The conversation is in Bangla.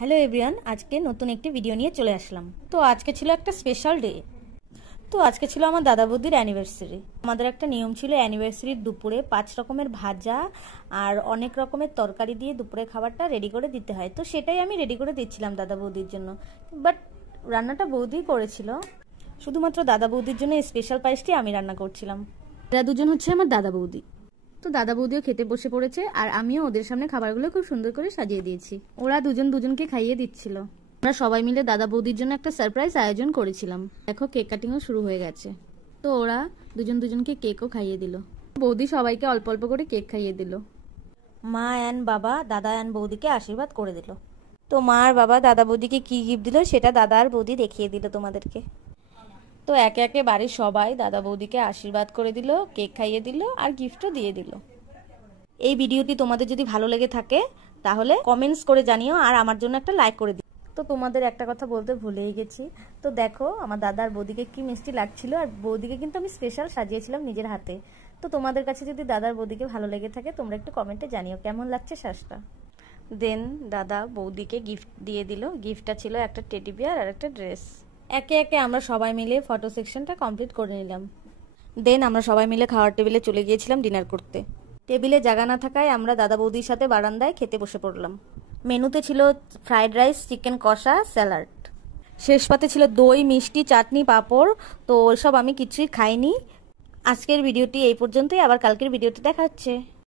হ্যালো এভরিওয়ান, আজকে নতুন একটি ভিডিও নিয়ে চলে আসলাম। তো আজকে ছিল একটা স্পেশাল ডে। তো আজকে ছিল আমার দাদা বৌদির অ্যানিভার্সারি। আমাদের একটা নিয়ম ছিল অ্যানিভার্সারির দুপুরে 5 রকমের ভাজা আর অনেক রকমের তরকারি দিয়ে দুপুরে খাবারটা রেডি করে দিতে হয়। তো সেটাই আমি রেডি করে দিচ্ছিলাম দাদা বৌদির জন্য। বাট রান্নাটা বৌদিই করেছিল, শুধুমাত্র দাদা বৌদির জন্য স্পেশাল পায়েসটি আমি রান্না করছিলাম। এরা দুজন হচ্ছে আমার দাদা বৌদি। তো দাদা বৌদিও খেতে বসে পড়েছে আর আমিও ওদের সামনে খাবারগুলো খুব সুন্দর করে সাজিয়ে দিয়েছি। ওরা দুজনকে খাইয়ে দিচ্ছিল। আমরা সবাই মিলে দাদা বৌদির জন্য একটা সারপ্রাইজ আয়োজন করেছিলাম। দেখো কেক কাটিংও শুরু হয়ে গেছে। তো ওরা দুজনকে কেকও খাইয়ে দিল। বৌদি সবাইকে অল্প অল্প করে কেক খাইয়ে দিল। মা অ্যান্ড বাবা দাদা অ্যান্ড বৌদিকে আশীর্বাদ করে দিল। তো মা আর বাবা দাদা বৌদিকে কি গিফট দিল সেটা দাদা আর বৌদি দেখিয়ে দিল তোমাদেরকে। তো একে একে বাড়ির সবাই দাদা বৌদিকে আশীর্বাদ করে দিল, কেক খাইয়ে দিল আর গিফটও দিয়ে দিল। এই ভিডিওটি তোমাদের যদি ভালো লেগে থাকে তাহলে কমেন্টস করে জানিও আর আমার জন্য একটা লাইক করে দিও। তো তোমাদের একটা কথা বলতে ভুলেই গেছি। তো দেখো আমার দাদা আর বৌদিকে কি মিষ্টি লাগছিল, আর বৌদিকে কিন্তু আমি স্পেশাল সাজিয়েছিলাম নিজের হাতে। তো তোমাদের কাছে যদি দাদার বৌদিকে ভালো লেগে থাকে তোমরা একটু কমেন্টে জানিও কেমন লাগছে শ্বাসটা। দেন দাদা বৌদিকে গিফট দিয়ে দিল। গিফটটা ছিল একটা টেডি বিয়ার আর একটা ড্রেস। একে একে আমরা সবাই মিলে ফটো সেকশনটা কমপ্লিট করে নিলাম। দেন আমরা সবাই মিলে খাওয়ার টেবিলে চলে গিয়েছিলাম ডিনার করতে। টেবিলে জায়গা না থাকায় আমরা দাদা বৌদির সাথে বারান্দায় খেতে বসে পড়লাম। মেনুতে ছিল ফ্রাইড রাইস, চিকেন কষা, স্যালাড। শেষ পাতে ছিল দই, মিষ্টি, চাটনি, পাঁপড়। তো ওইসব আমি কিছুই খাইনি। আজকের ভিডিওটি এই পর্যন্তই, আবার কালকের ভিডিওটি দেখা হচ্ছে।